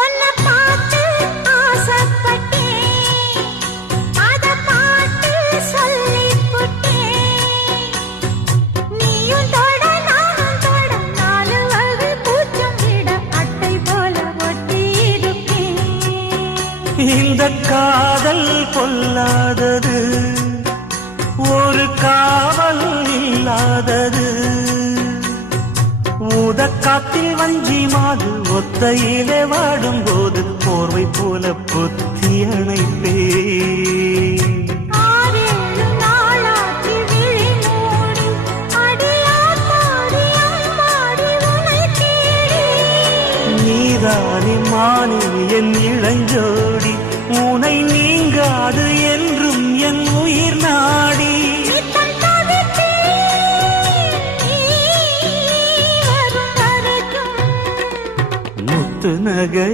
உன்னை பார்த்து ஆசைப்பட்டேன், அத பாட்டு சொல்லிப் புட்டேன். நீயும் தொட நானும் தொட, நாலு வகை பூச்சும் விட அட்டை போல ஒட்டி இருப்பேன். இந்த காதல் பொல்லாதது, ஒரு காவல் இல்லாதது. ஊதக்காத்தில் வஞ்சி மாது ஒத்தையிலே வாடும் போது போர்வை போல பொத்தி அணைப்பே. ஆறேழு நாளாச்சு விழி மூடி, அடியாத்தாடி அம்மாடி உனை தேடி. நீதானே மானே என் இளஞ்சோடி, உனை நீங்காது என்றும் என் உயிர் நாடி. நித்தம் தவித்தேன் நீ வரும் வரைக்கும். முத்து நகை